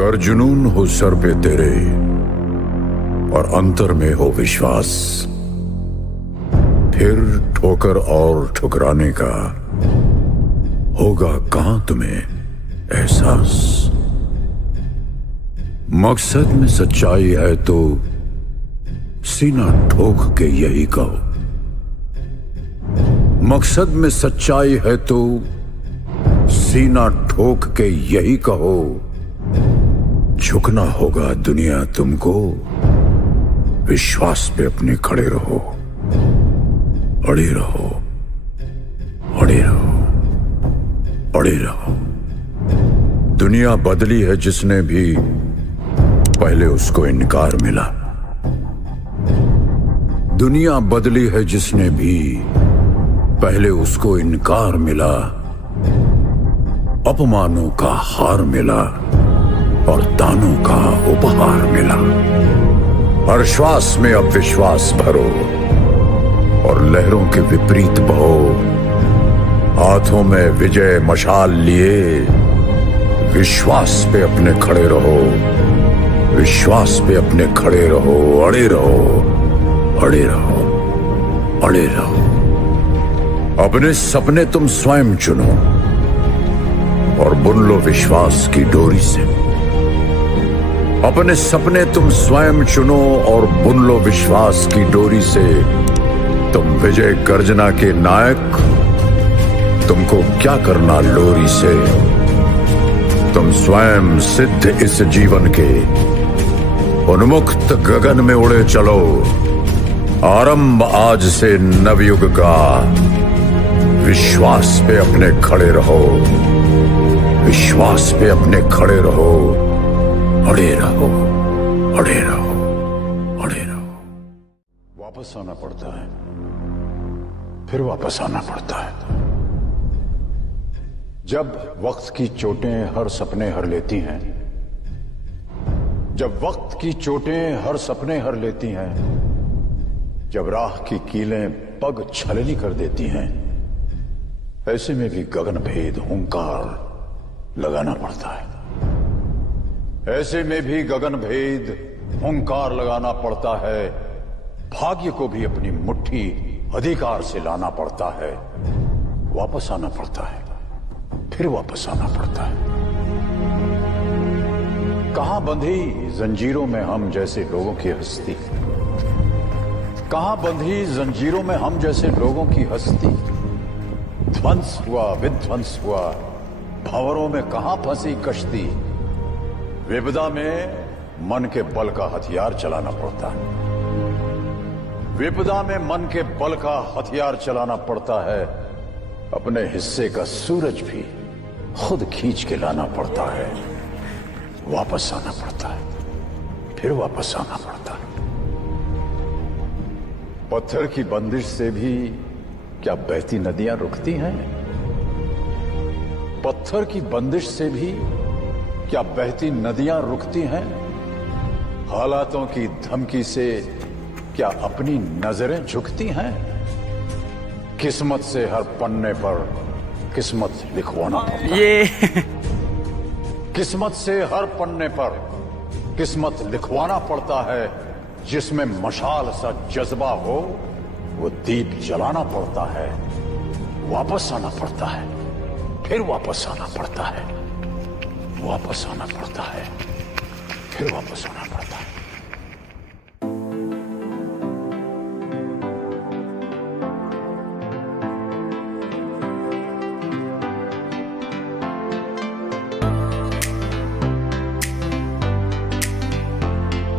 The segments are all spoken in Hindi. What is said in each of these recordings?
अगर जुनून हो सर पे तेरे और अंतर में हो विश्वास, फिर ठोकर और ठुकराने का होगा कहां तुम्हें एहसास। मकसद में सच्चाई है तो सीना ठोक के यही कहो, मकसद में सच्चाई है तो सीना ठोक के यही कहो। झुकना होगा दुनिया तुमको, विश्वास पे अपने खड़े रहो, अड़े रहो, अड़े रहो, अड़े रहो। दुनिया बदली है जिसने भी पहले उसको इनकार मिला, दुनिया बदली है जिसने भी पहले उसको इनकार मिला। अपमानों का हार मिला और दानों का उपहार मिला। हर श्वास में अब विश्वास भरो और लहरों के विपरीत बहो। हाथों में विजय मशाल लिए विश्वास पे अपने खड़े रहो, विश्वास पे अपने खड़े रहो, अड़े रहो, अड़े रहो, अड़े रहो। अपने सपने तुम स्वयं चुनो और बुन लो विश्वास की डोरी से। अपने सपने तुम स्वयं चुनो और बुन लो विश्वास की डोरी से। तुम विजय गर्जना के नायक, तुमको क्या करना लोरी से। तुम स्वयं सिद्ध इस जीवन के, उन्मुक्त गगन में उड़े चलो। आरंभ आज से नवयुग का, विश्वास पे अपने खड़े रहो, विश्वास पे अपने खड़े रहो, अड़े रहो, अड़े रहो, अड़े रहो। वापस आना पड़ता है, फिर वापस आना पड़ता है। जब वक्त की चोटें हर सपने हर लेती हैं, जब वक्त की चोटें हर सपने हर लेती हैं, जब राह की कीलें पग छलनी कर देती हैं, ऐसे में भी गगन भेद हुंकार लगाना पड़ता है। ऐसे में भी गगन भेद हुंकार लगाना पड़ता है। भाग्य को भी अपनी मुट्ठी अधिकार से लाना पड़ता है। वापस आना पड़ता है, फिर वापस आना पड़ता है। कहां बंधी जंजीरों में हम जैसे लोगों की हस्ती, कहां बंधी जंजीरों में हम जैसे लोगों की हस्ती। ध्वंस हुआ, विध्वंस हुआ, भंवरों में कहां फंसी कश्ती। विपदा में मन के बल का हथियार चलाना पड़ता है। विपदा में मन के बल का हथियार चलाना पड़ता है। अपने हिस्से का सूरज भी खुद खींच के लाना पड़ता है। वापस आना पड़ता है, फिर वापस आना पड़ता है। पत्थर की बंदिश से भी क्या बहती नदियां रुकती हैं? पत्थर की बंदिश से भी क्या बहती नदियां रुकती हैं? हालातों की धमकी से क्या अपनी नजरें झुकती हैं? किस्मत से हर पन्ने पर किस्मत लिखवाना पड़ता है। किस्मत से हर पन्ने पर किस्मत लिखवाना पड़ता है। जिसमें मशाल सा जज्बा हो वो दीप जलाना पड़ता है। वापस आना पड़ता है, फिर वापस आना पड़ता है। वापस आना पड़ता है, फिर वापस आना पड़ता है।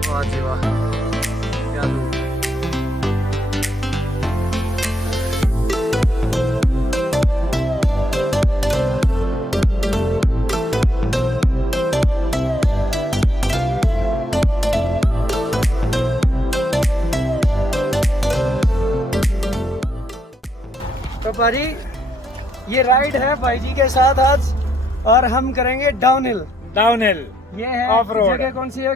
वाह जी वाह, क्या लूं। तो भाई ये राइड है भाई जी के साथ आज, और हम करेंगे डाउनहिल। डाउनहिल ये है ऑफ रोड। जगह कौन सी है?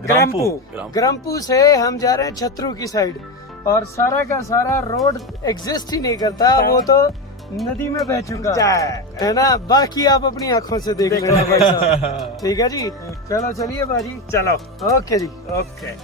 ग्राम्पू। ग्राम्पू से हम जा रहे हैं छतरू की साइड, और सारा का सारा रोड एग्जिस्ट ही नहीं करता। वो तो नदी में बह चुका है ना। बाकी आप अपनी आंखों से देख लेना भाई साहब। ठीक है जी, चलो चलिए बाजी, चलो ओके जी, ओके।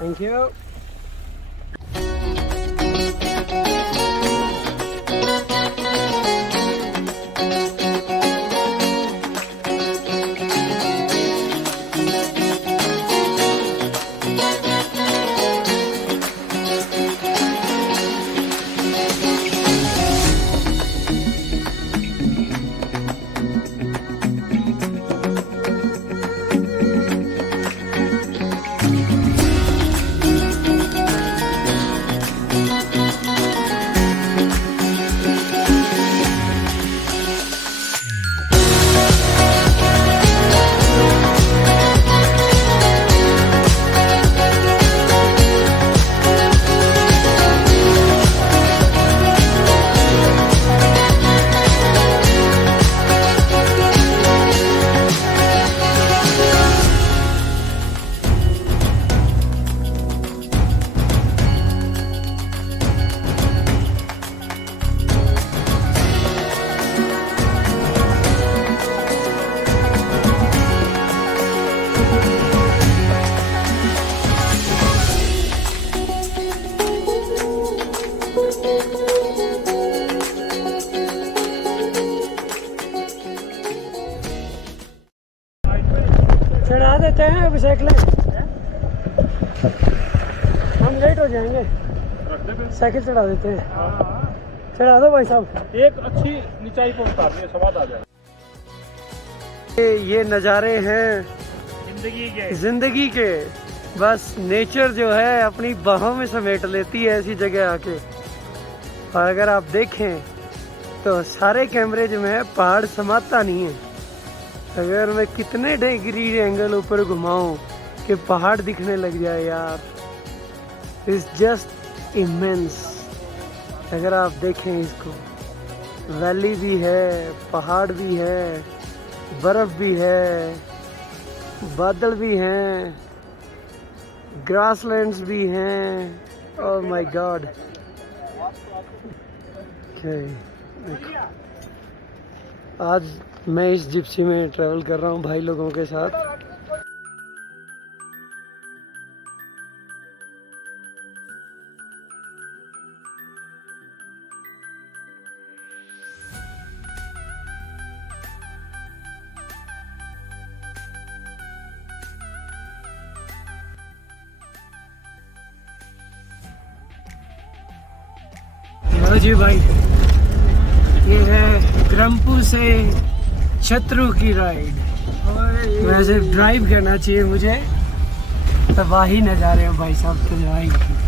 Thank you. चढ़ा देते हैं अब साइकिलें, हम लेट हो जाएंगे। साइकिल चढ़ा देते हैं, चढ़ा दो भाई साहब। एक अच्छी ऊंचाई पर उतार दिए, स्वाद आ जाए। ये नज़ारे हैं जिंदगी के। बस नेचर जो है अपनी बाहों में समेट लेती है ऐसी जगह आके। और अगर आप देखें तो सारे कैमरे जो है पहाड़ समाता नहीं है। अगर मैं कितने डिग्री एंगल ऊपर घुमाऊं कि पहाड़ दिखने लग जाए यार, इट्स जस्ट इमेंस। अगर आप देखें इसको, वैली भी है, पहाड़ भी है, बर्फ भी है, बादल भी हैं, ग्रासलैंड्स भी हैं। ओह माय गॉड। देखो आज मैं इस जिप्सी में ट्रैवल कर रहा हूँ भाई लोगों के साथ। लो जी भाई, ये है ग्रम्पू से छतरू की राइड। वैसे ड्राइव करना चाहिए मुझे, तबाही नज़ारे हैं भाई साहब, तबाही की।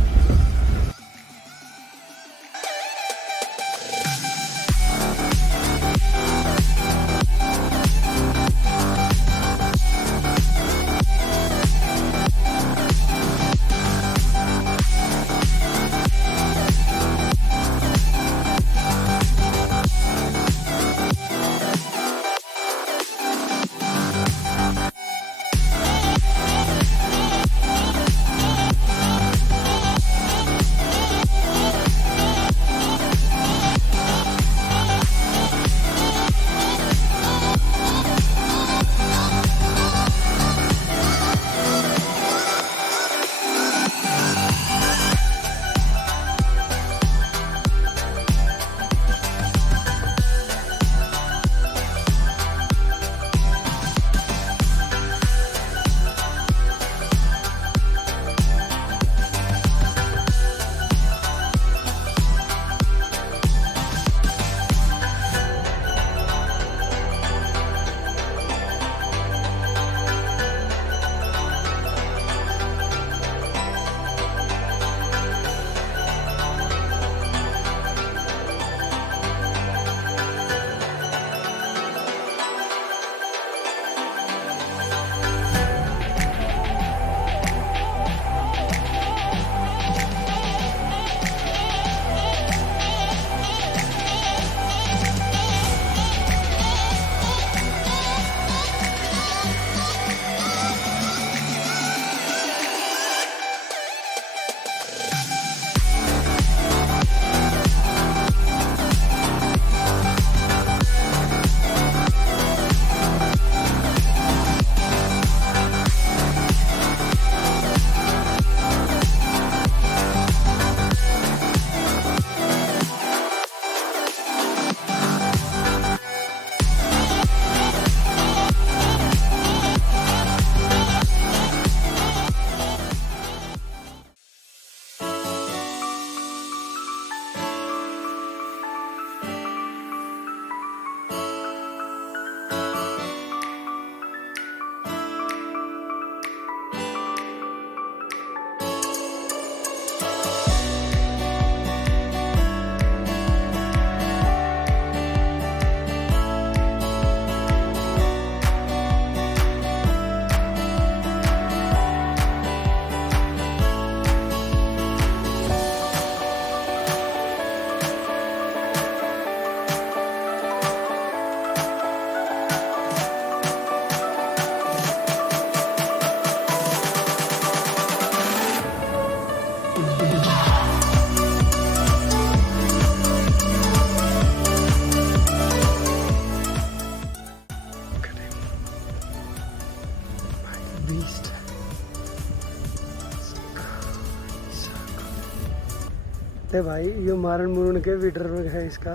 मस्त है भाई, ये मारन मुरन के विडर है इसका।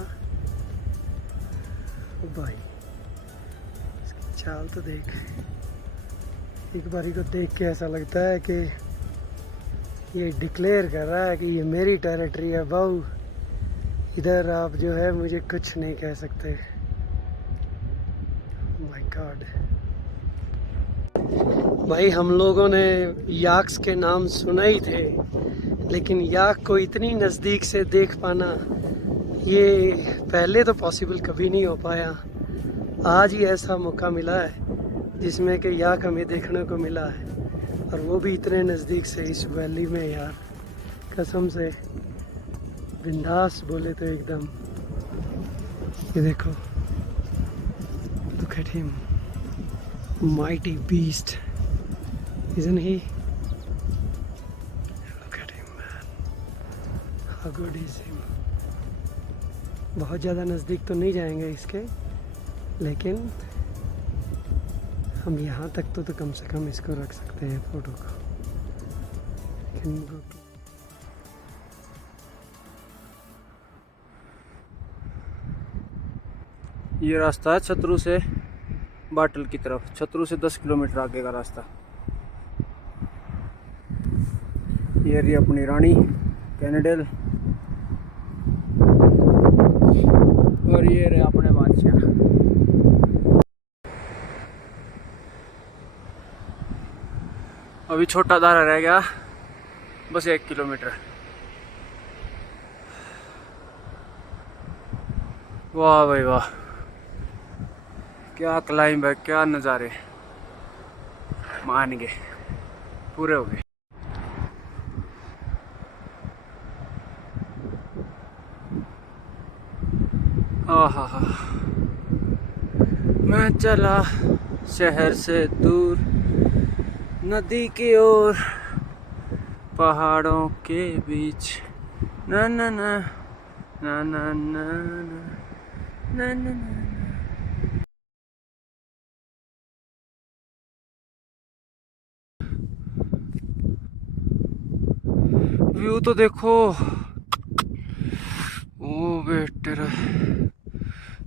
ओ भाई इसकी चाल तो देख, एक बारी को देख के ऐसा लगता है कि ये डिक्लेयर कर रहा है कि ये मेरी टेरिटरी है बाऊ, इधर आप जो है मुझे कुछ नहीं कह सकते। माय गॉड भाई, हम लोगों ने याक्स के नाम सुना ही थे, लेकिन याक को इतनी नज़दीक से देख पाना ये पहले तो पॉसिबल कभी नहीं हो पाया। आज ही ऐसा मौका मिला है जिसमें कि याक हमें देखने को मिला है, और वो भी इतने नज़दीक से इस वैली में। यार कसम से बिंदास बोले तो एकदम। ये देखो, look at him, mighty beast, isn't he? Look at him man, how good is him। बहुत ज़्यादा नज़दीक तो नहीं जाएंगे इसके, लेकिन हम यहाँ तक तो कम से कम इसको रख सकते हैं फोटो को। ये रास्ता है छतरू से बाटल की तरफ, छतरू से 10 किलोमीटर आगे का रास्ता। ये रही अपनी रानी कैनेडल, और ये रहे अपने बादशाह। अभी छोटा दायरा रह गया, बस 1 किलोमीटर। वाह भाई वाह, क्या क्लाइंब है, क्या नज़ारे, मान गए, पूरे हो गए। आहा, मैं चला शहर से दूर, नदी की ओर, पहाड़ों के बीच, ना ना ना ना ना ना ना ना ना। व्यू तो देखो, ओ बेटे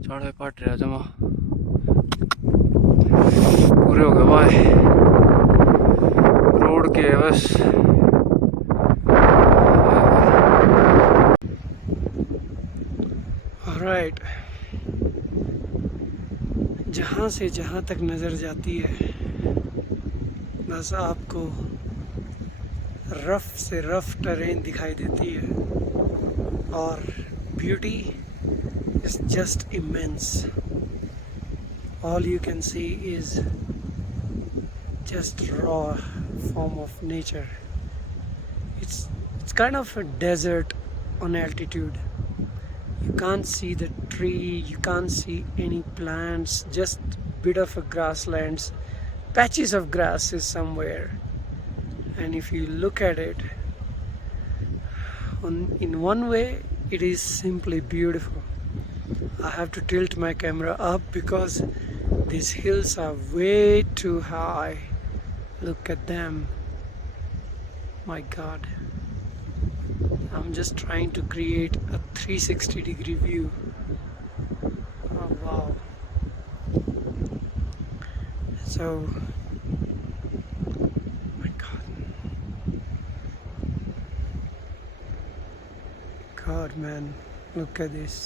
चढ़े पट रहा जमा, पूरे हो गए भाई, रोड के है बस। ऑलराइट, जहाँ से जहाँ तक नज़र जाती है बस आपको रफ से रफ टेरेन दिखाई देती है, और beauty is just immense. All you can see is just raw form of nature. It's kind of a desert on altitude. You can't see the tree, you can't see any plants, just bit of a grasslands, patches of grass is somewhere. And if you look at it, in one way it is simply beautiful. I have to tilt my camera up because these hills are way too high. Look at them. My God. I'm just trying to create a 360-degree view. Oh wow. So, my God. God man, look at this.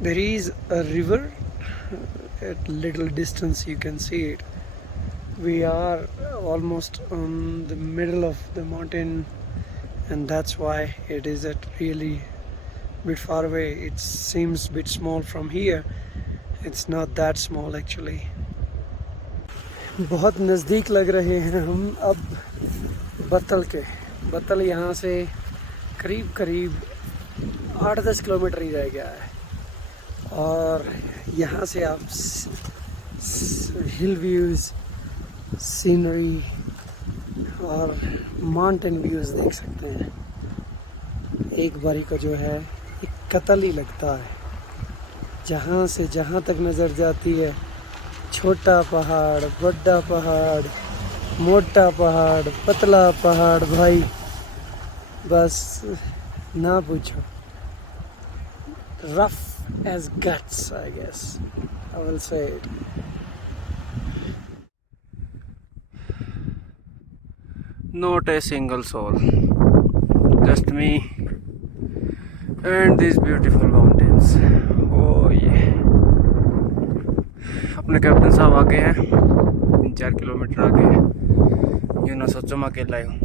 There is a river at little distance, you can see it. We are almost on the middle of the mountain, and that's why it is at really bit far away. It seems a bit small from here. It's not that small actually. बहुत नज़दीक लग रहे हैं हम अब बत्तल के। बत्तल यहाँ से करीब करीब 8-10 किलोमीटर ही रह गया है, और यहाँ से आप हिल व्यूज़, सीनरी और माउंटेन व्यूज़ देख सकते हैं। एक बारी को जो है एक कत्ल ही लगता है। जहाँ से जहाँ तक नज़र जाती है, छोटा पहाड़, बड़ा पहाड़, मोटा पहाड़, पतला पहाड़, भाई बस ना पूछो। Rough as guts, I guess I will say. Not a single soul, just me and these beautiful mountains. Oh yeah. अपने कैप्टन साहब आगे हैं 3-4 किलोमीटर आगे। यूँ ना सोचो मैं अकेला ही हूँ।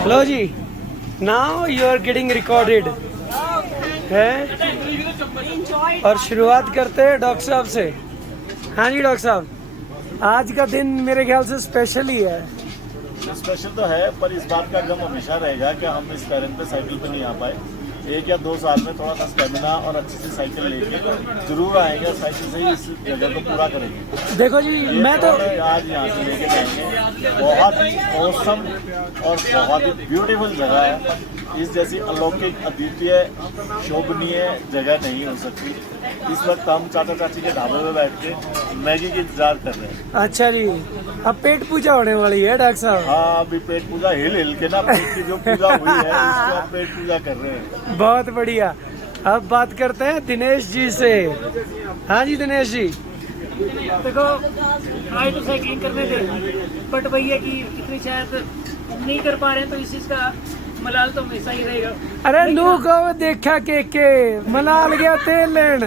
हेलो जी, now you are getting recorded है। और शुरुआत करते हैं डॉक्टर साहब से। हाँ जी डॉक्टर साहब, आज का दिन मेरे ख्याल से स्पेशल ही है। स्पेशल तो है, पर इस बात का गम हमेशा रहेगा कि हम इस टैलेंट पे साइकिल पे नहीं आ पाए। 1 या 2 साल में थोड़ा सा स्टेमिना और अच्छी सी साइकिल लेके जरूर आएंगे, साइकिल से ही इस जगह को पूरा करेंगे। देखो जी, मैं तो आज यहाँ से लेके जाएंगे। बहुत ही औसम और बहुत ही ब्यूटीफुल जगह है। इस जैसी अलौकिक, अद्वितीय, शोभनीय जगह नहीं हो सकती। इस वक्त हम चाचा चाची के ढाबे में बैठ के मैगी की इंतजार कर रहे हैं। अच्छा जी, अब पेट पूजा होने वाली है डॉक्टर साहब। हाँ, अभी पेट पूजा हिल हिल के ना पेट की जो पूजा हुई है इसको हम पेट पूजा कर रहे हैं। बहुत बढ़िया। अब बात करते हैं दिनेश जी से। हाँ जी दिनेश जी। देखो, आज तो साइकिलिंग करने थे, बट भैया की इतनी शायद नहीं कर पा रहे हैं, तो इस चीज का मलाल तो हमेशा ही रहेगा। अरे लू को देखा के मलाल गया तेल लेन।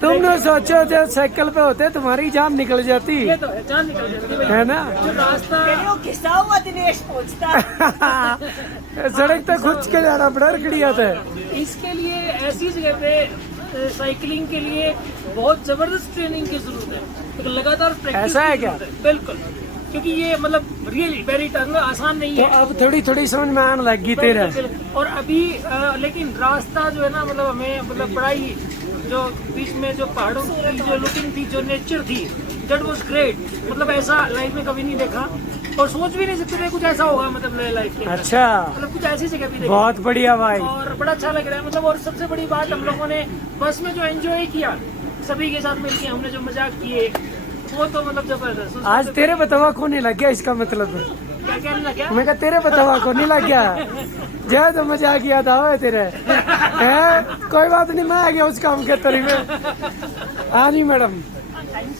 तुमने सोचो जब साइकिल पे होते तुम्हारी जान निकल जाती ये तो है, जान निकल जाती है है ना। जो रास्ता घिसा हुआ दिनेश पहुंचता। सड़क तक खुद के जाना पड़ा रखड़िया था। इसके लिए ऐसी जगह पे साइकिलिंग के लिए बहुत जबरदस्त ट्रेनिंग की जरूरत है, तो लगातार प्रैक्टिस ऐसा है की क्या? जरूरत है। बिल्कुल, क्योंकि ये मतलब रियली वेरी टर्न आसान नहीं तो है। अब थोड़ी थोड़ी समझ में आने लगी तेरा। और अभी लेकिन रास्ता जो है ना, मतलब हमें मतलब बड़ा ही जो बीच में जो पहाड़ों की जो लुकिंग थी, जो नेचर थी, दैट वाज ग्रेट। मतलब ऐसा लाइफ में कभी नहीं देखा और सोच भी नहीं सकते थे कुछ ऐसा होगा, मतलब मेरे लाइफ के। अच्छा, मतलब कुछ ऐसी जगह भी देखी बहुत बढ़िया भाई। और बड़ा अच्छा लग रहा है। मतलब और सबसे बड़ी बात, हम लोगों ने बस में जो एंजॉय किया सभी के साथ मिलके, हमने जो मजाक किए, वो तो मतलब जबरदस्त। आज तेरे बतावा को नहीं लग गया, इसका मतलब क्या कहने लगा? मैं कहा तेरे बतावा को नहीं लग गया। जो तो मजा किया था वो तेरे है। कोई बात नहीं, मैं आ गया उस काम के तरीके में। हाँ जी मैडम।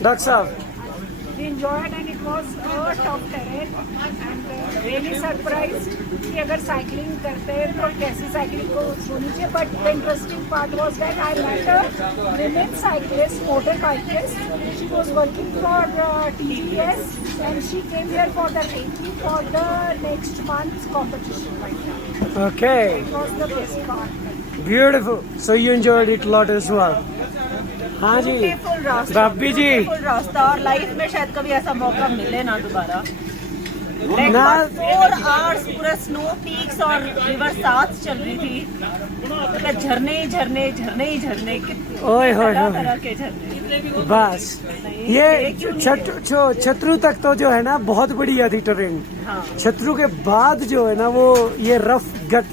डॉक्टर साहब, We enjoyed and it was a tough terrain and really surprised कि अगर साइकिलिंग करते हैं तो कैसी साइकिलिंग को होनी चाहिए। But the interesting part was that I met a women cyclist, motorcyclist. She was working for TVS and she came here for the training for the next month's competition right now. Okay, It was the best part. Beautiful. So you enjoyed it lot as well. हाँ जी Beautiful रास्ता, रब्बी जी। beautiful रास्ता, और लाइफ में शायद कभी ऐसा मौका मिले ना दोबारा। ना 4 hours पूरा स्नो पीक्स और रिवर साथ चल रही थी। मतलब झरने ही झरने, झरने ही झरने, ओए होए तरह होए। तरह के झरने। बस ये छतरू तक तो जो है ना बहुत बढ़िया थी ट्रेन। हाँ। छतरू के बाद जो है ना वो ये रफ गट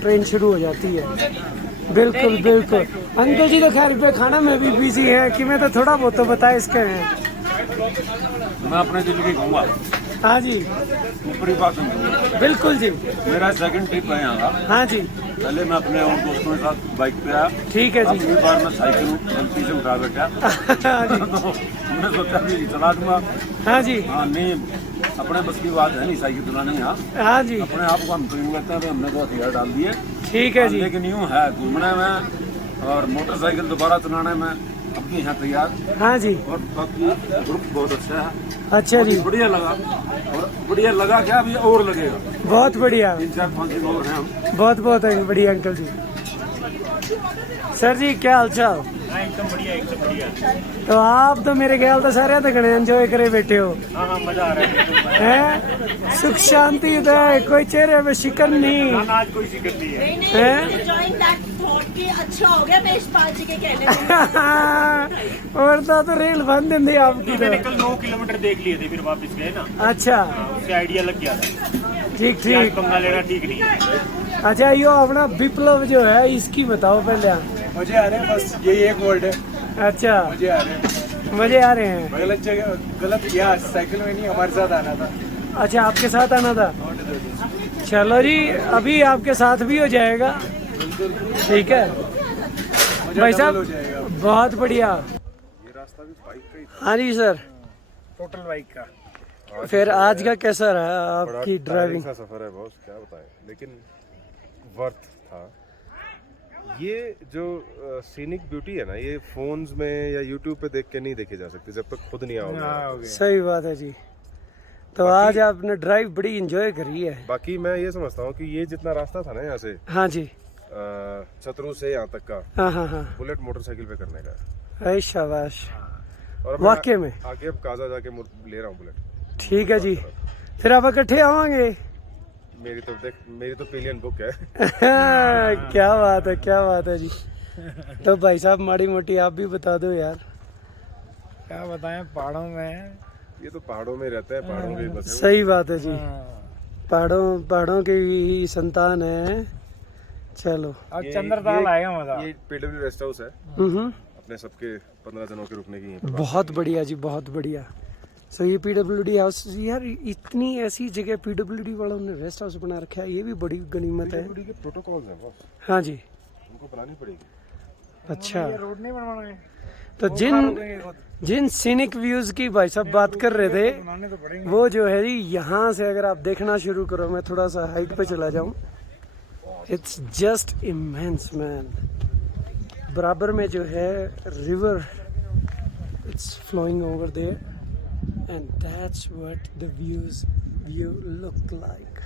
ट्रेन शुरू हो जाती है। बिल्कुल बिल्कुल। अंकल जी तो खैर पे खाना में भी बिजी है कि मैं तो थोड़ा बहुत तो बताए इसके हैं। मैं अपने दिल की कहूँगा, हाँ जी ऊपरी बात सुन। बिल्कुल जी। मेरा सेकंड ट्रिप है यहाँ का। हाँ जी पहले मैं अपने और दोस्तों के साथ बाइक पे आया। ठीक है जी। अगली बार मैं साइकिल गलती से उठा बैठा हाँ जी तो मैंने सोचा कि चला दूंगा। हाँ जी हाँ, नहीं अपने बस की बात है नहीं साइकिल चलाने यहाँ। हाँ जी अपने आप को हम तो यूँ कहते हैं, हमने तो हथियार डाल दिए। ठीक है जी। लेकिन यूँ है घूमने में और मोटरसाइकिल दोबारा चलाने में अपने यहाँ तैयार। हाँ जी। और बाकी ग्रुप बहुत अच्छा है। अच्छा जी, बढ़िया लगा। और बढ़िया लगा क्या, अभी और लगेगा। बहुत बढ़िया। 3-4-5 दिन और हैं हम। बहुत बहुत बढ़िया अंकल जी। सर जी क्या हाल चाल? एकदम बढ़िया, एकदम बढ़िया। तो आप तो मेरे ख्याल तो सारे तो घने एंजॉय करे बैठे हो। हाँ, मजा आ रहा है। हैं? सुख शांति उदय, कोई चेहरे पे शिकन नहीं आज कोई शिकन नहीं है। है। Enjoying that thought ओके अच्छा हो गया मैं यशपाल जी के कहने पे। और तो रेल बंद देंगे आपकी मैंने कल 9 किलोमीटर देख लिए थे, फिर वापस गए ना। अच्छा उससे आइडिया लग गया था। ठीक आज ठीक। पंगा लेना ठीक नहीं है। अच्छा यो अपना विप्लव जो है इसकी बताओ पहले आप। मजे आ रहे हैं, बस यही एक वर्ड है, अच्छा मजे आ रहे हैं। मजे आ रहे हैं। गलत जगह गलत किया, साइकिल में नहीं हमारे साथ आना था। अच्छा आपके साथ आना था। चलो जी अभी आपके साथ भी हो जाएगा, ठीक है भाई साहब, बहुत बढ़िया। ये रास्ता भी बाइक का ही हाँ जी सर, टोटल बाइक का। फिर आज का कैसा रहा आपकी ड्राइविंग? का सफर है बॉस, क्या बताएं, लेकिन वर्थ था। ये जो सीनिक ब्यूटी है ना, ये फोन्स में या यूट्यूब पे देख के नहीं देखे जा सकते जब तक खुद नहीं आओगे। सही बात है जी। तो आज आपने ड्राइव बड़ी एंजॉय करी है। बाकी मैं ये समझता हूँ कि ये जितना रास्ता था ना यहाँ से, हाँ जी, छतरू से यहाँ तक का, हाँ हाँ हाँ, बुलेट मोटरसाइकिल पे करने का। अरे शाबाश, और अब वाकई में। आगे अब काजा जाके ले रहा हूँ बुलेट। ठीक है जी, फिर आप इकट्ठे आवांगे। मेरी तो पिलियन बुक है। क्या बात है, क्या बात है जी। तो भाई साहब माड़ी मोटी आप भी बता दो यार। क्या बताएं, पहाड़ों में, ये तो पहाड़ों में रहते हैं, पहाड़ों के बसे। सही बात है जी, पहाड़ों के ही संतान है। चलो अब चंद्रताल आएगा मजा। ये पीडब्ल्यू रेस्ट हाउस है, हम्म, अपने सबके 15 जनों के रुकने की। बहुत बढ़िया जी, बहुत बढ़िया। सो ये पीडब्ल्यूडी हाउस यार, इतनी ऐसी जगह पीडब्ल्यूडी वालों ने रेस्ट हाउस बना रखा है, ये भी बड़ी गनीमत है। पीडब्ल्यूडी के प्रोटोकॉल्स हैं बॉस, हाँ जी, उनको बनानी पड़ेगी। अच्छा, रोड नहीं बनवाना है तो जिन सीनिक व्यूज की भाई साहब बात कर रहे थे, वो जो है जी यहाँ से अगर आप देखना शुरू करो, मैं थोड़ा सा हाइट पे चला जाऊँ, इट्स जस्ट इमेंस मैन। बराबर में जो है river, it's flowing over there, and that's what the view look like.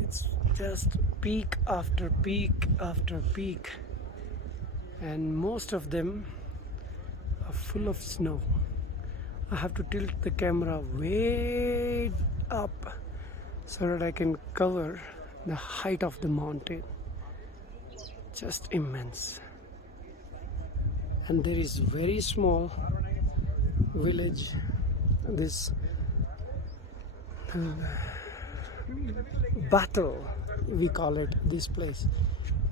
It's just peak after peak after peak, and most of them are full of snow. I have to tilt the camera way up so that I can cover the height of the mountain. Just immense. And there is very small village, this battle we call it, this place.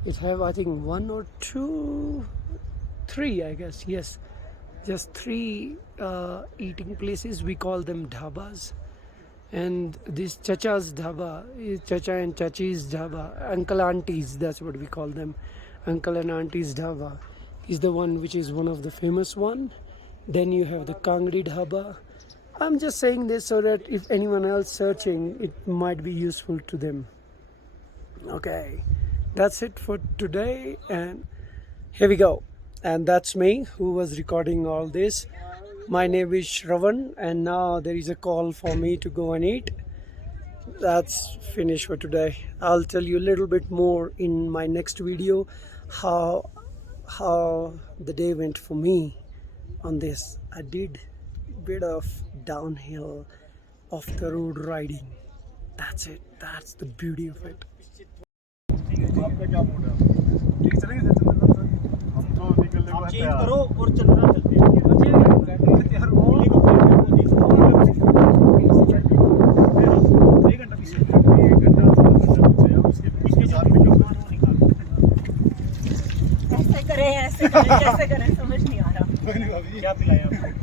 It have I think 1 or 2, 3 I guess, yes, just 3 eating places. We call them dhabas, and this chacha's dhaba, chacha and chachi's dhaba, uncle aunties, that's what we call them. Uncle and auntie's dhaba is the one which is one of the famous one. Then you have the Kangdi dhaba. I'm just saying this so that if anyone else searching, it might be useful to them. Okay, that's it for today, and here we go. And that's me who was recording all this. My name is Shravan, and now there is a call for me to go and eat. That's finished for today. I'll tell you a little bit more in my next video how the day went for me on this. I did a bit of downhill off the road riding. That's it. That's the beauty of it. आपका क्या मूड है? ठीक चलेंगे हम तो निकलने को चेंज करो और चलना चलते हैं। ऐसे करें कैसे करें समझ नहीं आ रहा। क्या पिलाया आपको?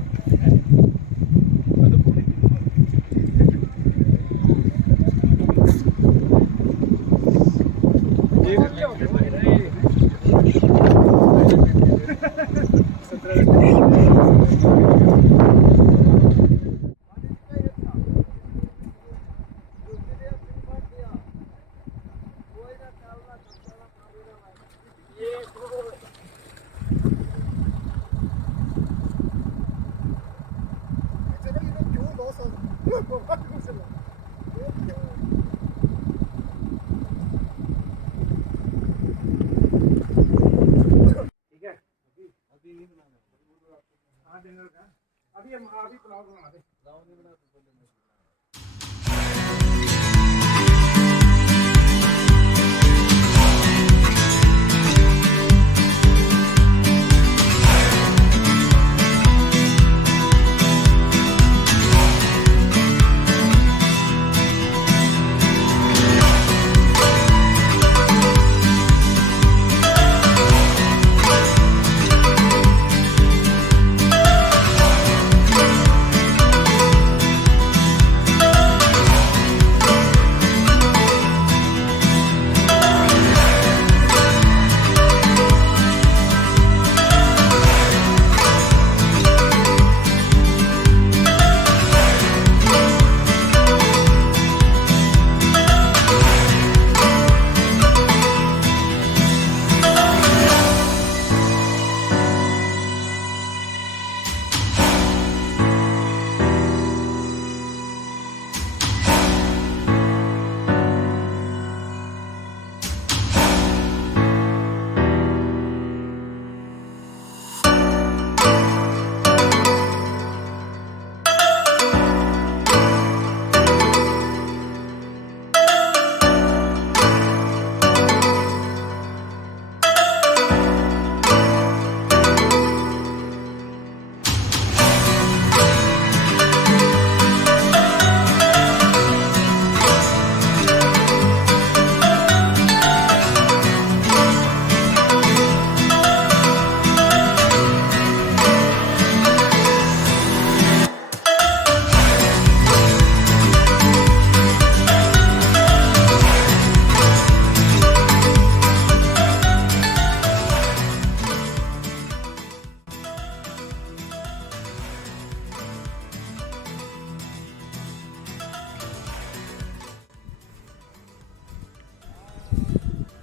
अभी हम अभी पुलाव बना दे।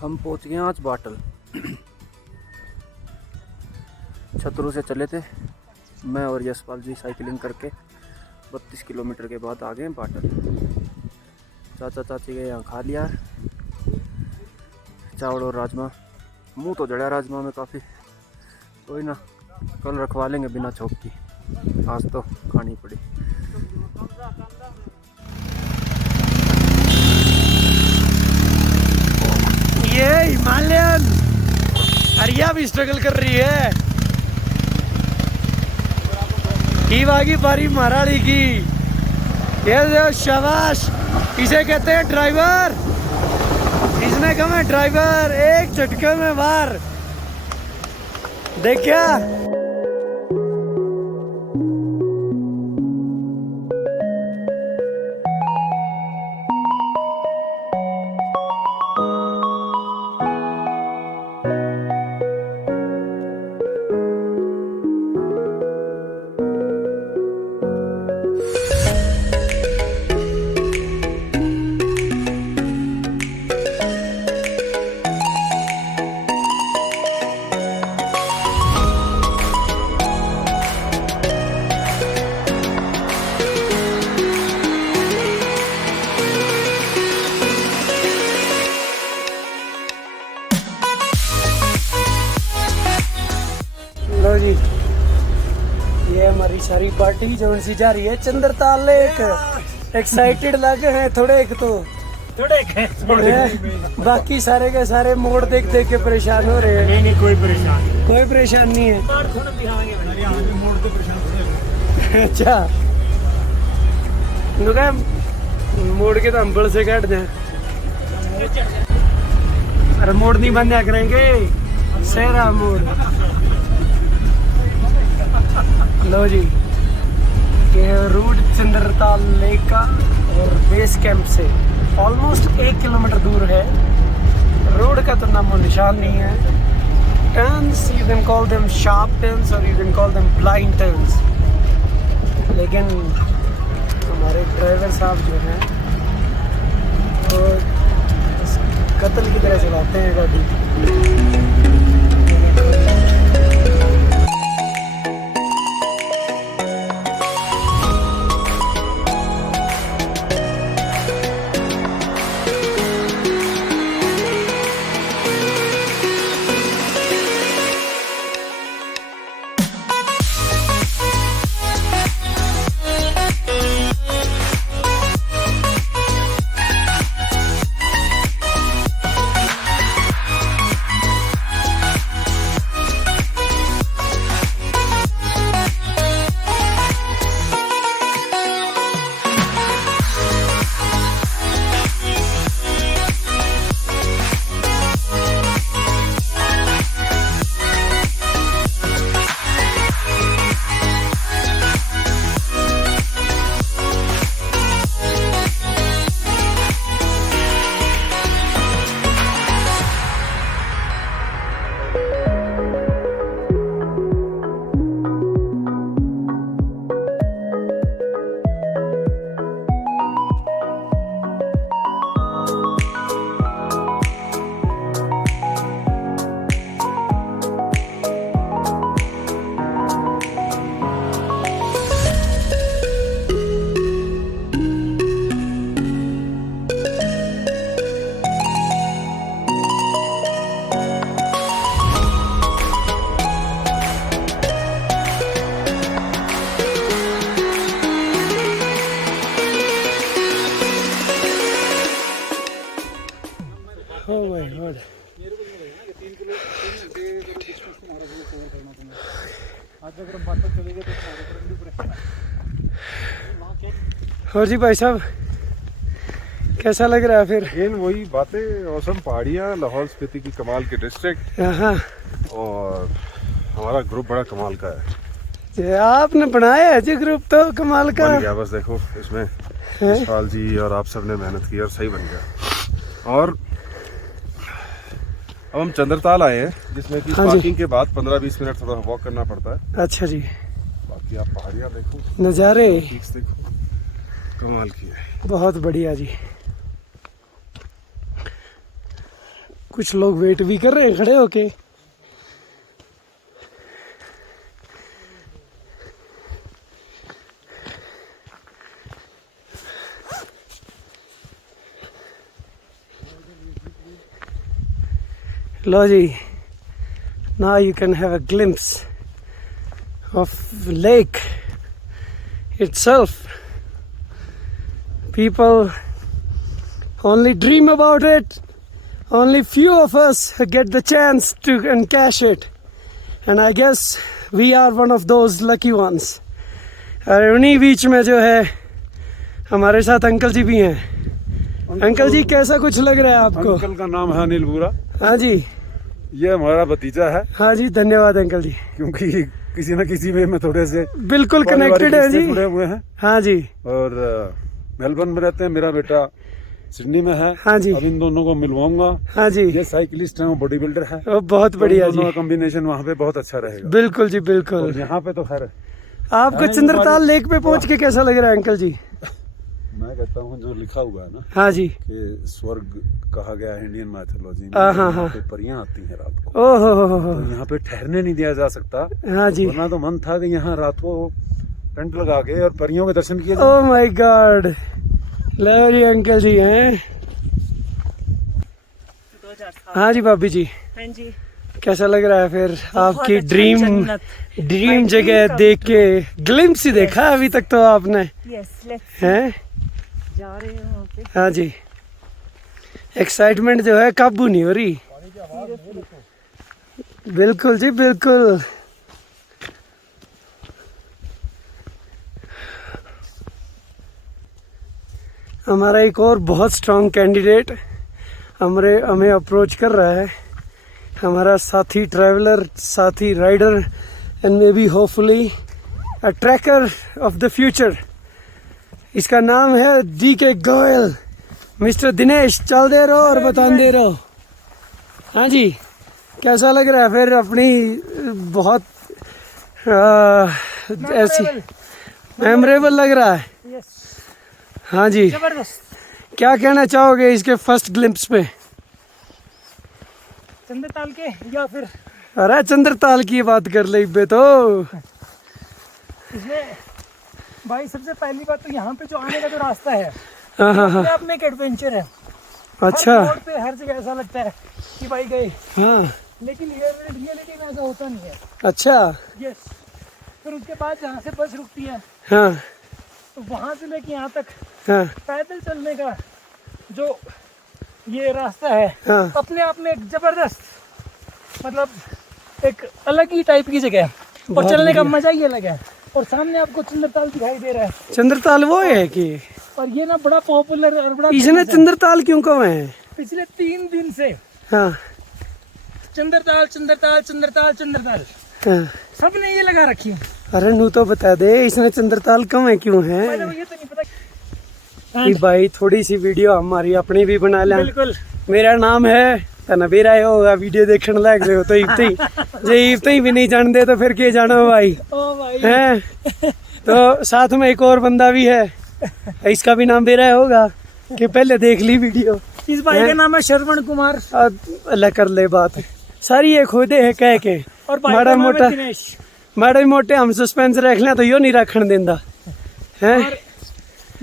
हम पहुंच गए आज बाटल। छतरू से चले थे मैं और यशपाल जी साइकिलिंग करके 32 किलोमीटर के बाद आ गए बाटल। चाचा चाची के यहाँ खा लिया चावल और राजमा। मुंह तो जड़ा राजमा में काफ़ी, कोई ना कल रखवा लेंगे बिना छोक की, आज तो खानी पड़ी। ये हिमालयन हरिया भी स्ट्रगल कर रही है। की बागी पारी महाराड़ी की, ये जो शाबाश, इसे कहते हैं ड्राइवर। इसने कहा मैं ड्राइवर, एक झटके में बाहर। देख क्या लो जी, ये हमारी सारी पार्टी जो सी जा रही है चंद्रताल लेक। एक्साइटेड लगे हैं थोड़े एक तो बाकी सारे के सारे मोड़ देख देख के परेशान हो रहे हैं। नहीं कोई परेशान नहीं है। अच्छा मोड़ के तो अम्बल से काट जाए। अरे मोड़ नहीं बंद करेंगे, सहरा मोड़। लो जी, ये रूट चंद्रताल लेक का और बेस कैंप से ऑलमोस्ट 1 किलोमीटर दूर है। रोड का तो नामो निशान नहीं है। Turns you can call them sharp turns और you can call them blind turns, लेकिन हमारे ड्राइवर साहब जो हैं वो कत्ल की तरह चलाते हैं गाड़ी। Oh my God. और जी भाई साहब कैसा लग रहा है फिर? इन वही बातें, औसम पहाड़ियाँ, लाहौल स्पीति की कमाल के डिस्ट्रिक्ट, और हमारा ग्रुप बड़ा कमाल का है। आपने बनाया है जी ग्रुप तो कमाल का बन गया। बस देखो इसमें यशपाल जी और आप सबने मेहनत की और सही बन गया। और अब हम चंद्रताल आए हैं, जिसमें कि पार्किंग के बाद 15-20 मिनट थोड़ा वॉक करना पड़ता है। अच्छा जी। बाकी आप पहाड़ियाँ देखो, नज़ारे देखो, कमाल की है। बहुत बढ़िया जी। कुछ लोग वेट भी कर रहे हैं खड़े होके। लो जी, now you can have a glimpse of lake itself. People only dream about it. Only few of us get the chance to and cash it. And I guess we are one of those lucky ones. और उन्हीं बीच में जो है हमारे साथ अंकल जी भी हैं। अंकल जी कैसा कुछ लग रहा है आपको? अंकल का नाम है अनिल बुरा। हाँ जी, ये हमारा भतीजा है। हाँ जी, धन्यवाद अंकल जी। क्योंकि किसी न किसी वे में थोड़े से बिल्कुल कनेक्टेड है जी, जुड़े हुए हैं। हाँ जी। और मेलबर्न में रहते हैं, मेरा बेटा सिडनी में है। हाँ जी। अब इन दोनों को मिलवाऊंगा। हाँ जी, ये साइकिलिस्ट है, वो बॉडी बिल्डर है। वो बहुत बढ़िया जी। कॉम्बिनेशन वहाँ पे बहुत अच्छा रहेगा। बिल्कुल जी बिल्कुल। और यहाँ पे तो खैर आपको चंद्रताल लेक पे पहुँच के कैसा लग रहा है अंकल जी? मैं कहता हूँ जो लिखा हुआ है ना, हाँ जी, कि स्वर्ग कहा गया है इंडियन मैथोलॉजी में, हाँ, यहाँ हाँ। पे परियां आती हैं रात को। ओहो, तो यहाँ पे ठहरने नहीं दिया जा सकता। हाँ जी। वरना तो मन था कि यहाँ रात को टेंट लगा के और परियों के दर्शन किए जाए। ओह माय गॉड, लो जी अंकल जी हैं। हाँ जी भाभी जी, हाँ जी, कैसा लग रहा है फिर आपकी अच्छा ड्रीम जगह देख के? ग्लिम्स ही देखा अभी तक तो आपने? हैं? जा रहे हैं वहाँ पे। हाँ जी, एक्साइटमेंट जो है काबू नहीं हो रही। बिल्कुल जी बिल्कुल। हमारा एक और बहुत स्ट्रांग कैंडिडेट हमें अप्रोच कर रहा है, हमारा साथी ट्रैवलर, साथी rider and maybe hopefully a tracker of the future. इसका नाम है DK गोयल। मिस्टर दिनेश, चल दे रहो और बताते रहो। हाँ जी, कैसा लग रहा है फिर? अपनी बहुत ऐसी मेमोरेबल लग रहा है। हाँ जी, जबरदस्त। क्या कहना चाहोगे इसके फर्स्ट ग्लिम्प्स पे? चंद्रताल के या फिर अरे चंद्रताल की बात कर ले बे तो। इसमें भाई सबसे पहली बात तो यहाँ पे जो आने का जो रास्ता है, हाँ हाँ हाँ, अपने एक एडवेंचर है। अच्छा। हर रोड पे हर जगह ऐसा लगता है कि भाई गए, हाँ, लेकिन रियलिटी में ऐसा होता नहीं है। अच्छा। यस। फिर उसके बाद जहाँ से बस रुकती है, हाँ तो वहाँ से लेके यहाँ तक हाँ पैदल चलने का जो ये रास्ता है, हाँ, अपने आप में एक जबरदस्त, मतलब एक अलग ही टाइप की जगह है। और बहुत चलने का बढ़िया। मजा ही अलग है। और सामने आपको चंद्रताल दिखाई दे रहा है। चंद्रताल वो है कि और ये ना बड़ा पॉपुलर और बड़ा इसने famous है। चंद्रताल क्यों कहा है? पिछले 3 दिन से हाँ चंद्रताल चंद्रताल चंद्रताल चंद्रताल हाँ। सबने ये लगा रखी है। अरे नू तो बता दे, इसने चंद्रताल कम है क्यों है? मतलब ये तो नहीं पता। कि भाई थोड़ी सी वीडियो हमारी अपनी भी बना लें। बिल्कुल। मेरा नाम है तनवीर आयो होगा, वीडियो देखने लग रहे हो तो इतना ही भी नहीं जानते तो फिर क्या जानो भाई। ओ भाई हैं? तो साथ में एक और बंदा भी है, इसका भी नाम बेरा होगा कि पहले देख ली वीडियो। इस भाई का नाम है श्रवण कुमार। अल्लाह कर ले बात, सारी ये खोदे है कह के। और भाई माड़ा का नाम मोटा है दिनेश। माड़े मोटे हम सस्पेंस रख लें तो यो नहीं रखन देंदा है।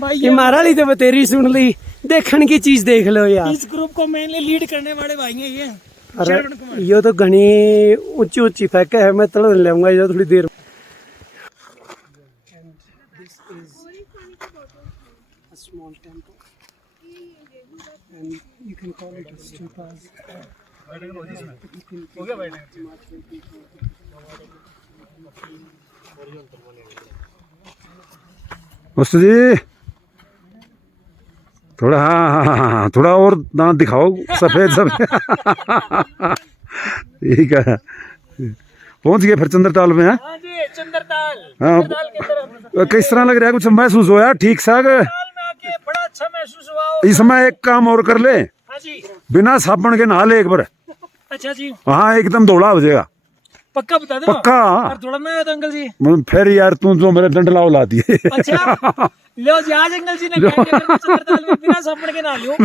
भाई ये मारा ली तो बतेरी सुन ली, देखने की चीज देख लो यार। इस ग्रुप को मेनली लीड करने वाले भाई हैं ये। अरे श्रवण कुमार। यो तो घनी ऊंची ऊंची फेंके है, मैं तड़ लूंगा ये थोड़ी देर। मस्त जी, थोड़ा हाँ, थोड़ा और दांत दिखाओ, सफेद सफेद। ठीक है, पहुंच गए फिर चंद्रताल में। हाँ जी, चंद्रताल। हाँ, चंद्रताल की तरफ किस तरह लग रहा है? कुछ महसूस होया ठीक ठाक? में आके बड़ा अच्छा महसूस हुआ। इस समय एक काम और कर ले, हाँ जी। बिना साबुन के नहा ले एक बार। अच्छा जी, हाँ, एकदम धोला हो जाएगा। पक्का बता दो। पक्का। और थोड़ा ना तो अंकल जी। फिर यार तू जो मेरे डंडलाओ ला दिए। अच्छा, लो जी आज अंकल जी ने कहा कि अगर मैं 70 साल में बिना साबुन के ना लूं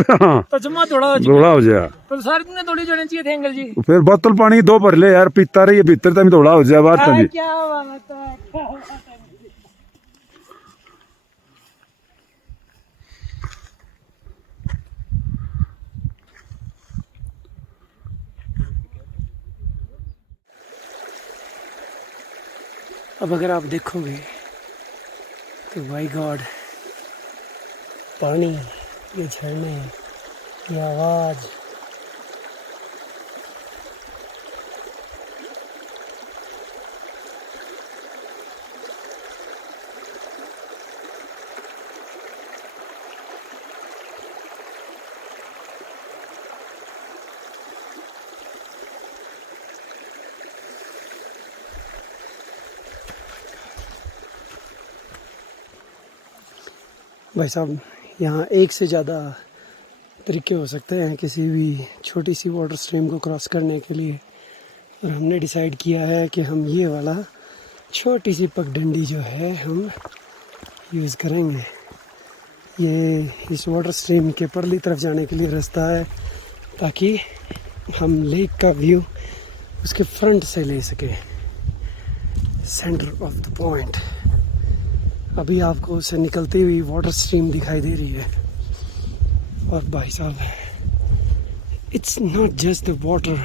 तो जमा थोड़ा हो जाएगा। थोड़ा हो जाए पर सारे दिन थोड़ी जोड़ने चाहिए थे अंकल जी। फिर बोतल पानी 2 भर ले यार, पीता रहिए भीतर तक थोड़ा हो जाए बात जी। क्या बात है, क्या बात है। अब अगर आप देखोगे तो माय गॉड, पानी, ये झरने, ये आवाज़, भाई साहब यहाँ एक से ज़्यादा तरीके हो सकते हैं किसी भी छोटी सी वाटर स्ट्रीम को क्रॉस करने के लिए, और हमने डिसाइड किया है कि हम ये वाला छोटी सी पगडंडी जो है हम यूज़ करेंगे। ये इस वाटर स्ट्रीम के परली तरफ जाने के लिए रास्ता है ताकि हम लेक का व्यू उसके फ्रंट से ले सकें, सेंटर ऑफ द पॉइंट। अभी आपको उसे निकलती हुई वाटर स्ट्रीम दिखाई दे रही है, और भाई साहब, it's not just the water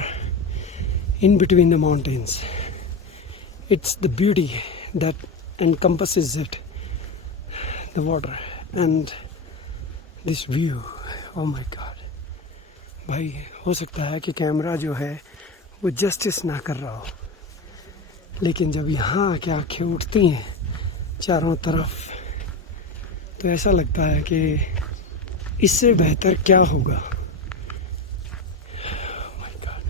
in between the mountains, it's the beauty that encompasses it, the water and this view. Oh my God, भाई हो सकता है कि कैमरा जो है वो जस्टिस ना कर रहा हो, लेकिन जब यहाँ आके आँखें उठती हैं चारों तरफ तो ऐसा लगता है कि इससे बेहतर क्या होगा। Oh my God,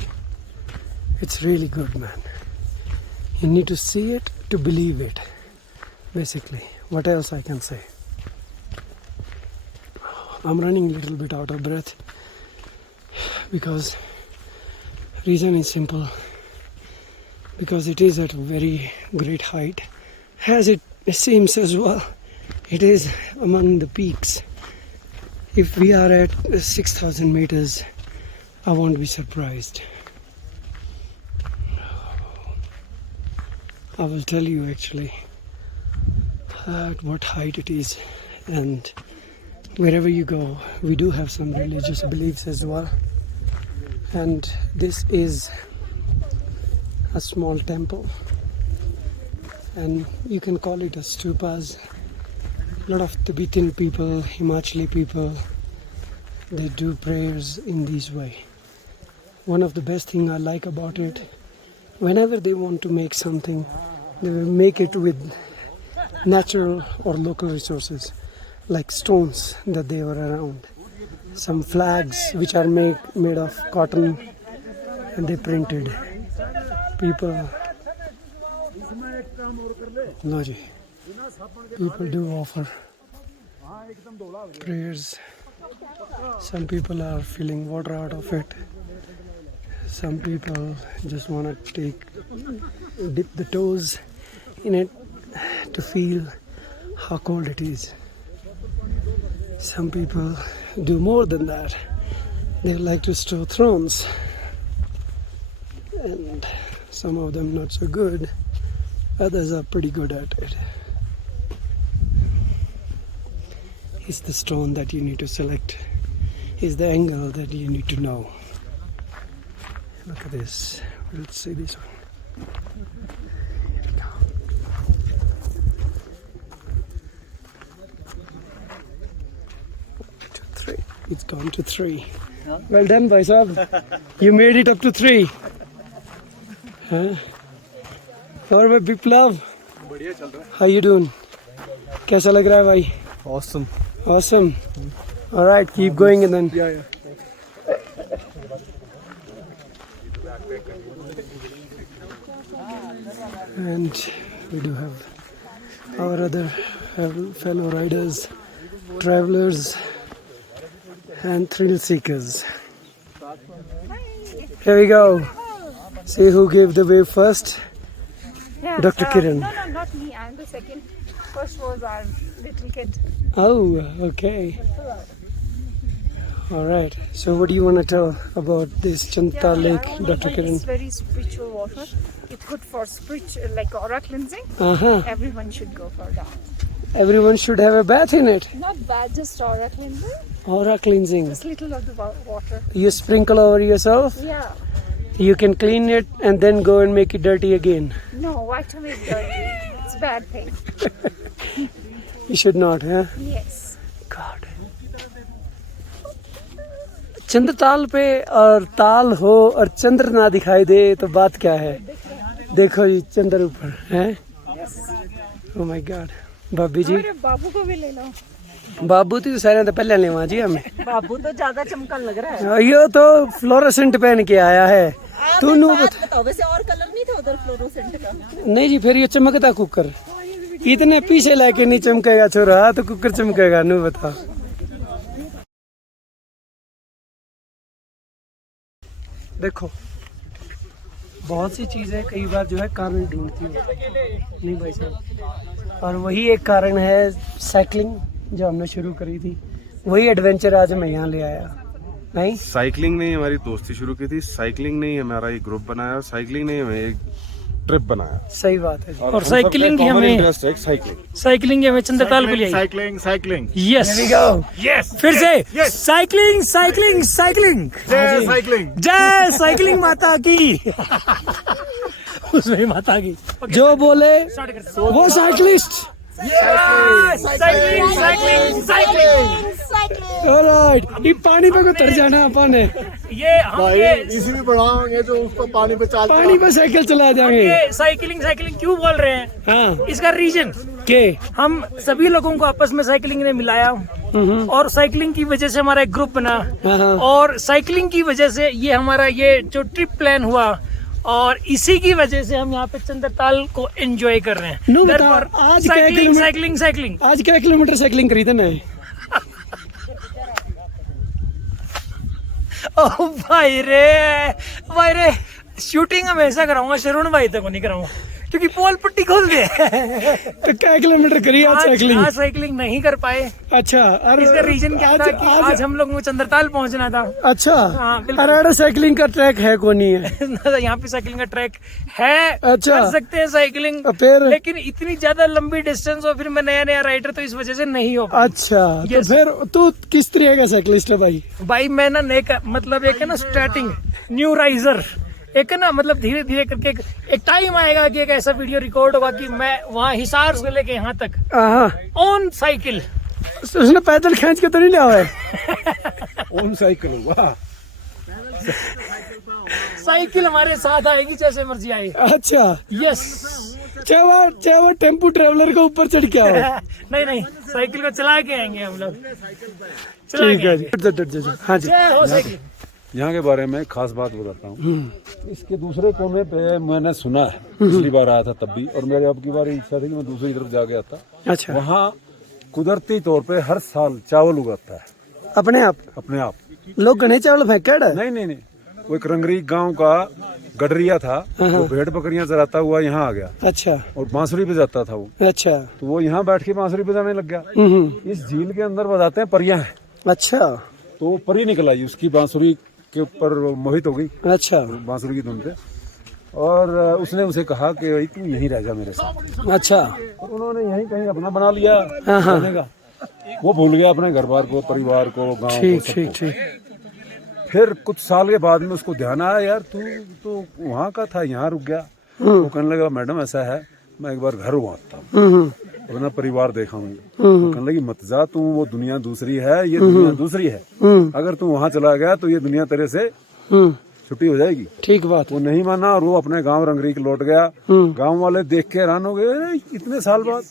it's really good, man. You need to see it to believe it, basically. What else I can say? I'm running a little bit out of breath because reason is simple, because it is at a very great height, as it seems as well. It is among the peaks. If we are at 6,000 meters, I won't be surprised. I will tell you actually at what height it is, and wherever you go, we do have some religious beliefs as well. And this is a small temple, and you can call it a stupas. A lot of Tibetan people, Himachali people, they do prayers in this way. One of the best thing I like about it, whenever they want to make something, they will make it with natural or local resources, like stones that they were around, some flags which are made of cotton, and they printed. People do offer prayers. Some people are filling water out of it. Some people just want to dip the toes in it to feel how cold it is. Some people do more than that. They like to store thrones, and some of them not so good. Others are pretty good at it. It's the stone that you need to select. It's the angle that you need to know. Look at this. Let's see this one. Here we go. To 3. It's gone to 3. Huh? Well done, bhai sahab. You made it up to 3. Huh? और भाई विप्लव, बढ़िया चल रहा है. How you doing? कैसा लग रहा है भाई? Awesome. Awesome. All right, keep going and then. Yeah. And we do have our other fellow riders, travelers, and thrill seekers. Here we go. See who gave the way first. Yeah, Dr. Kiran. No, not me. I'm the second. First was our little kid. Oh, okay. All right. So, what do you want to tell about this Chandatal Lake, Dr. Kiran? It's very spiritual water. It's good for spiritual, like aura cleansing. Everyone should go for that. Everyone should have a bath in it. Not bad, just aura cleansing. Aura cleansing. Just little of the water. You sprinkle over yourself. Yeah. You can clean it and then go and make it dirty again. No, why to make dirty? It's a bad thing. You should not, huh? Yes. God. Chandratal पे और ताल हो और चंद्र ना दिखाई दे तो बात क्या है? देखो जी चंद्र ऊपर है. Oh my God. भाभी जी. बाबू को भी ले लो. बाबू तो सारे तो पहले लेवा जी हमें. बाबू तो ज्यादा चमकन लग रहा है. ये तो फ्लोरोसेंट पहन के आया है. तू नु बताओ, वैसे और कलर नहीं था उधर फ्लोरोसेंट का? नहीं जी, फिर ये चमकता कुकर. इतने पीछे लेके नहीं चमकेगा छोरा तो कुकर चमकेगा. नु बता. देखो बहुत सी चीजें कई बार जो है कारण ढूंढती है. नहीं भाई साहब, और वही एक कारण है साइकिलिंग जो हमने शुरू करी थी. वही एडवेंचर आज मैं यहाँ ले आया. नहीं, साइकिलिंग ने हमारी दोस्ती शुरू की थी, साइकिलिंग ने हमारा एक ग्रुप बनाया, साइकिलिंग ने हमें एक ट्रिप बनाया. सही बात है. और साइकिलिंग की हमें इंटरेस्ट है साइकिलिंग की हमें चंद्रताल को ले आई. साइकिलिंग यस यस फिर से साइकिलिंग साइकिलिंग साइकिलिंग जय साइकिलिंग माता की. उसमें माता की जो बोले वो cyclist. Cycling cycling cycling. Alright. ये पानी पे को तर जाना अपन है. ये हम ये इसी में बढ़ाओगे तो उसको पानी पे चाल पानी पे साइकिल चला जाएंगे. ये साइकिलिंग साइकिलिंग क्यों बोल रहे हैं? हाँ. इसका रीजन के हम सभी लोगों को आपस में साइकिलिंग ने मिलाया और साइकिलिंग की वजह से हमारा एक ग्रुप बना और साइकिलिंग की वजह से ये हमारा ये जो ट्रिप प्लान हुआ और इसी की वजह से हम यहाँ पे चंद्रताल को एंजॉय कर रहे हैं. आज साइकिलिंग साइकिलिंग साइकिलिंग. आज क्या किलोमीटर साइकिलिंग करी थे मैं? ओह भाई रे शूटिंग हमेशा कराऊंगा, शरून भाई तक को नहीं कराऊंगा क्योंकि पोल पट्टी खोल दे. तो क्या किलोमीटर करी आज साइकिलिंग? आज साइकिलिंग नहीं कर पाए. अच्छा. इसका रीजन क्या था कि आज हम लोगों को चंद्रताल पहुंचना था. अच्छा. हाँ, अरे साइकिलिंग का ट्रैक है को नहीं है? यहाँ पे साइकिलिंग का ट्रैक है. अच्छा. कर सकते हैं साइकिलिंग फिर लेकिन इतनी ज्यादा लंबी डिस्टेंस और फिर मैं नया राइडर तो इस वजह से नहीं हो. अच्छा. तो फिर तू किस तरह का साइकिलिस्ट है भाई? मैं ना मतलब एक है ना स्टार्टिंग न्यू राइजर, एक है ना मतलब धीरे धीरे करके एक टाइम आएगा कि एक ऐसा वीडियो रिकॉर्ड होगा कि मैं वहाँ हिसार से लेके यहाँ तक ऑन साइकिल. उसने पैदल खींच के तो नहीं लिया है? On cycle. वाह. साइकिल हमारे साथ आएगी जैसे मर्जी आए. अच्छा. यस. चाहे वो टेम्पो ट्रेवलर के ऊपर चढ़ के आओ. नहीं साइकिल को चला के आएंगे हम लोग. ठीक है जी. हाँ जी. यहाँ के बारे में खास बात बताता हूँ. इसके दूसरे कोने पे मैंने सुना है, पिछली बार आया था तब भी, और मेरे अब की बार इच्छा थी कि मैं दूसरी तरफ जाके आता. अच्छा. वहाँ कुदरती तौर पे हर साल चावल उगाता है अपने आप. लोग गणे चावल फेंक. नहीं, वो एक रंगरी गांव का गडरिया था, वो भेड़ बकरियां चराता हुआ यहाँ आ गया. अच्छा. और बांसुरी पे जाता था वो. अच्छा. तो वो यहाँ बैठ के बांसुरी बजाने लग गया. इस झील के अंदर बजाते हैं परियां हैं. अच्छा. तो परी निकल आई, उसकी बांसुरी के ऊपर मोहित हो गई. अच्छा. बांसुरी की धुन पे. और उसने उसे कहा कि तू यहीं रह जा मेरे साथ. अच्छा. और उन्होंने यहीं कहीं अपना बना लिया रहने का. वो भूल गया अपने घर बार को, परिवार को, गांव को. ठीक. फिर कुछ साल के बाद में उसको ध्यान आया, यार तू तो वहाँ का था, यहाँ रुक गया. वो कहने लगा मैडम ऐसा है, मैं एक बार घर हुआ था, अपना परिवार देखा हूँ. कहने लगी मत जा तू, वो दुनिया दूसरी है, ये दुनिया दूसरी है. अगर तू वहाँ चला गया तो ये दुनिया तेरे से छुट्टी हो जाएगी. ठीक बात. वो नहीं माना और वो अपने गांव रंगरीक लौट गया. गांव वाले देख के हैरान हो गए, इतने साल बाद.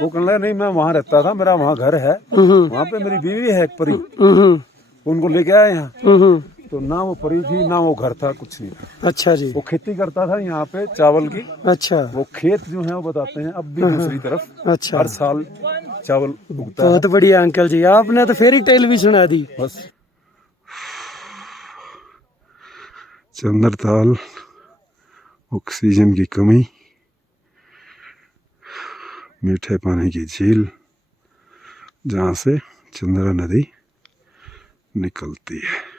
वो कहने लगा नहीं मैं वहाँ रहता था, मेरा वहाँ घर है, वहाँ पे मेरी बीवी है एक परी. उनको लेके आया यहाँ. तो ना वो परी थी ना वो घर था, कुछ नहीं था. अच्छा जी. वो खेती करता था यहाँ पे चावल की. अच्छा. वो खेत जो है वो बताते हैं अब भी दूसरी तरफ. अच्छा. हर साल चावल उगता है. बहुत बढ़िया अंकल जी, आपने तो फेरी टेल भी सुना दी. बस. चंद्रताल, ऑक्सीजन की कमी, मीठे पानी की झील जहाँ से चंद्रा नदी निकलती है।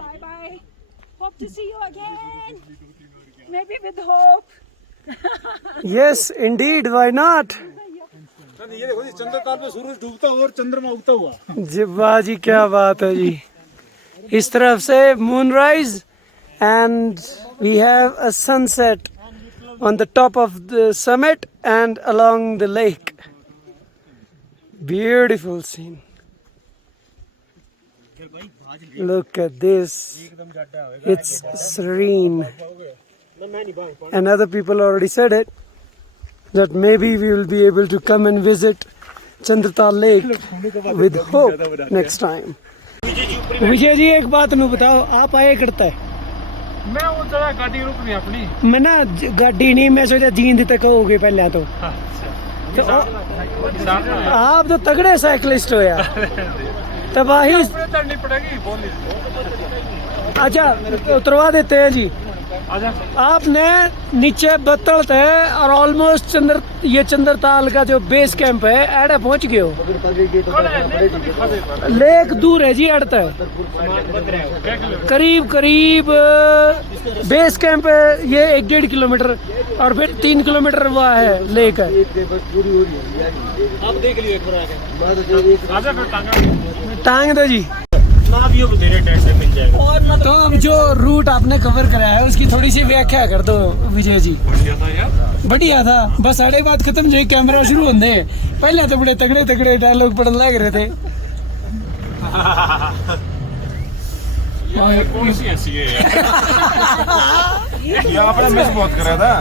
Bye bye. Hope to see you again. Maybe with hope. Yes, indeed. Why not? ये देखो जी चंद्रताल पे सूरज डूबता हुआ और चंद्रमा उगता हुआ। जी वाह जी, क्या बात है जी। इस तरफ से moonrise and we have a sunset on the top of the summit and along the lake. Beautiful scene. Look at this. It's serene. And other people already said it, that maybe we will be able to come and visit Chandratal Lake with hope next time. Vijay ji एक बात नू बताओ, आप आए करता है? मैं वो जगह गाड़ी रुक नहीं अपनी। मैं ना गाड़ी नहीं, मैं सोचा जींद तक कहोगे पहले तो आप तो तगड़े साइकिलिस्ट हो यार। तबाही नहीं पड़ेगी बोल। अच्छा उतरवा देते हैं जी। आपने नीचे बत्तल थे और ऑलमोस्ट ये चंद्रताल का जो बेस कैंप है एड़ा पहुंच गए हो। लेक दूर है जी, अड़ता है करीब बेस कैंप है ये 1-1.5 किलोमीटर और फिर 3 किलोमीटर वहाँ है लेक है। आप देख लियो एक बार आगे। टांग दो जी। ना भी अब तेरे टेंट से मिल जाएगा। तो अब जो रूट आपने कवर कराया है उसकी थोड़ी सी व्याख्या कर दो विजय जी। बढ़िया था, बस साढ़े बात खत्म जो कैमरा शुरू होने पहले तो बड़े तगड़े डायलॉग पढ़ने लग रहे थे। कौन सी ऐसी है यार? आपने मिस बहुत करा था।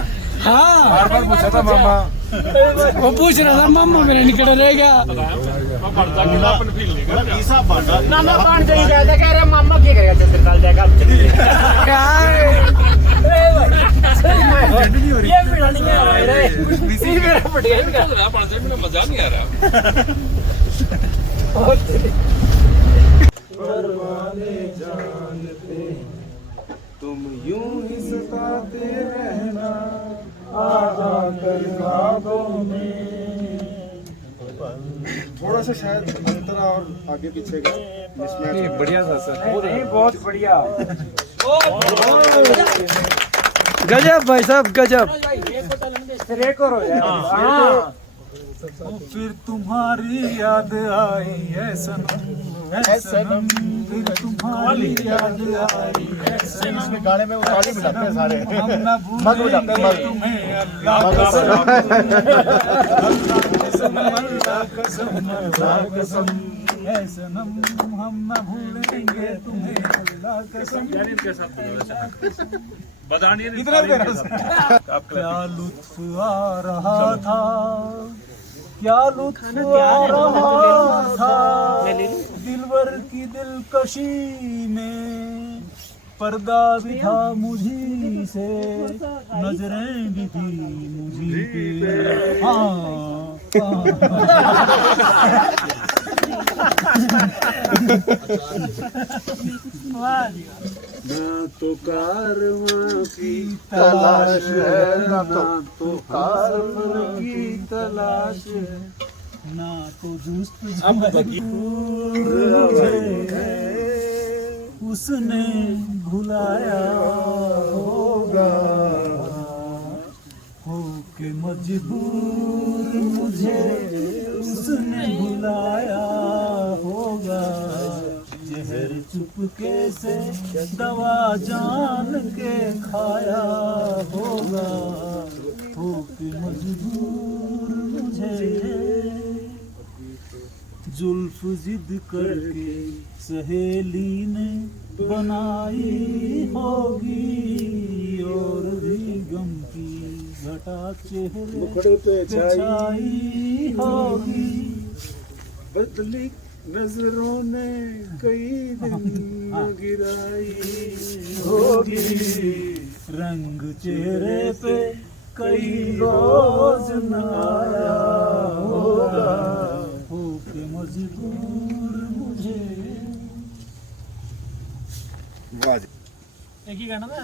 हाँ बार पूछा था मामा, वो पूछ रहा था मामा मेरा निकल रहेगा। मामा कौन सही जाता कह रहे मामा क्या करेगा चंद्रताल जाएगा ये मेरा नहीं आ रहा है रे मेरा फट गया इनका मजा नहीं आ रहा। तुम यूं ही सताते रहना आकर ख्वाबों में। थोड़ा सा शायद अंतरा और आगे पीछे का मिसमैच। बढ़िया था सर, बहुत बढ़िया। गजब भाई साहब गजब। फिर तुम्हारी याद आई है सनम, फिर तुम्हारी याद आई है सनम। इसमें गाने में वो ताली बजाते हैं सारे, हम न मग बजाते हैं मग। तुम्हें अल्लाह कसम, अल्लाह कसम है सनम, हम न भूलेंगे तुम्हें अल्लाह कसम। क्या लुत्फ आ रहा था, क्या लुत्फ आ रहा था दिलवर की दिलकशी में। पर्दा भी था मुझी से, नजरें भी थी मुझी पे। ना तो कारवां की तलाश है, ना तो कारवां की तलाश है, ना तो जुस्त उसने भुलाया होगा, हो के मजबूर मुझे उसने भुलाया होगा। जहर चुपके से दवा जान के खाया होगा, हो के मजबूर मुझे। जुल्फ जिद करके सहेली ने बनाई होगी, और भी गम की घटा चेहरे पे छाई होगी। बदली नजरों ने कई दिन गिराई होगी, रंग चेहरे पे कई रोज न आया होगा, होके मजबूर मुझे। एक ही गाना ना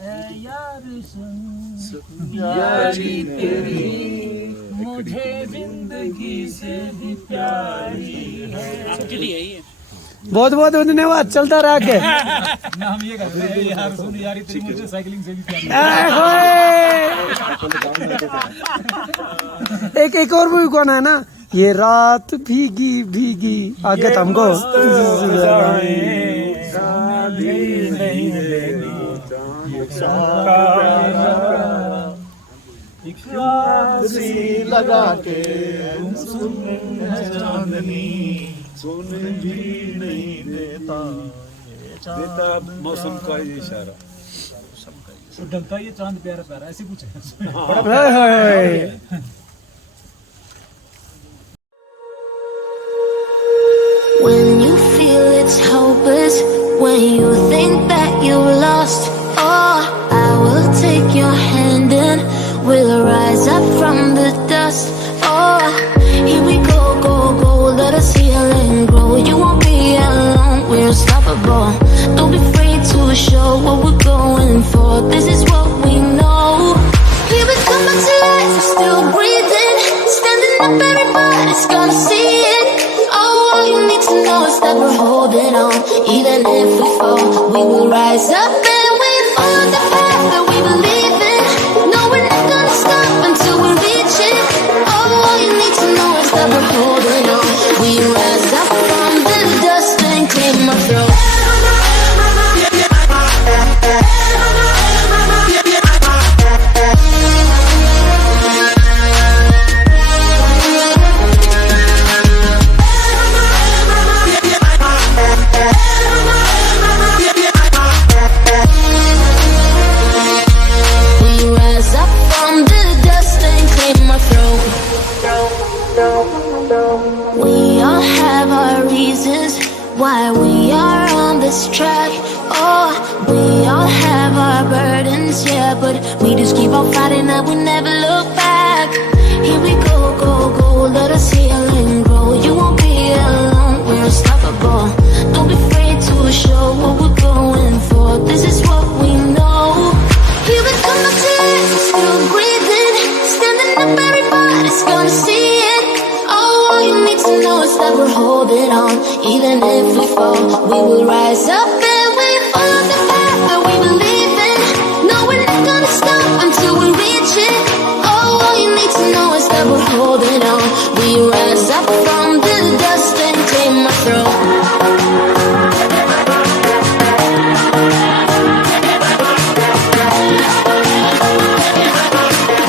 यार सुन यारी तेरी मुझे जिंदगी से भी प्यारी है। आपके लिए ही है। बहुत बहुत धन्यवाद, चलता रहा के ना हम ये करते हैं यार सुन यारी तेरी मुझे साइकिलिंग से भी प्यारी है। एक और मूवी कौन है ना, ये रात भीगी भीगी आगे हमको नहीं लेनी लगा के चांदनी सुन भी नहीं देता मौसम का ये इशारा। तो ढलता ये चांद प्यारा प्यारा ऐसे कुछ है। When you feel it's hopeless, when you think that you've lost, oh, I will take your hand and we'll rise up from the dust. Oh, here we go, go, go, let us heal and grow. You won't be alone, we're unstoppable. Don't be afraid to show what we're going for. This is what we know. Here we come back to life, we're still breathing. Standing up, everybody's gonna see it. All you need to know is that we're holding on. Even if we fall, we will rise up and we follow the path that we believe in. No, we're not gonna stop until we reach it. All you need to know is that we're holding on. We rise up from the dust and clear my throat. Why we are on this track. Oh, we all have our burdens, yeah, but we just keep on fighting and we never look back. Here we go, go, go, let us heal and grow. You won't be alone, we're unstoppable. Don't be afraid to show what we're going for. This is what we know. Here we come back to life, we're still breathing. Standing up, everybody's gonna see it. All you need to know is that we're holding on. Even if we fall, we will rise up and we follow the path that we believe in. No, we're not gonna stop until we reach it. All you need to know is that we're holding on. We rise up from the dust and clear my throat.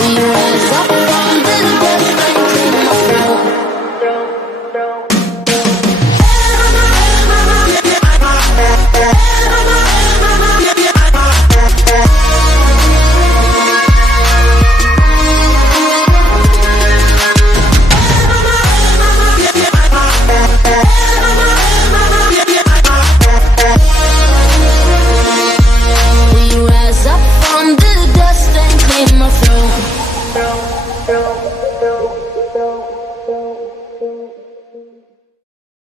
We rise up from the dust and clear my throat. We rise up from the dust and clear my throat.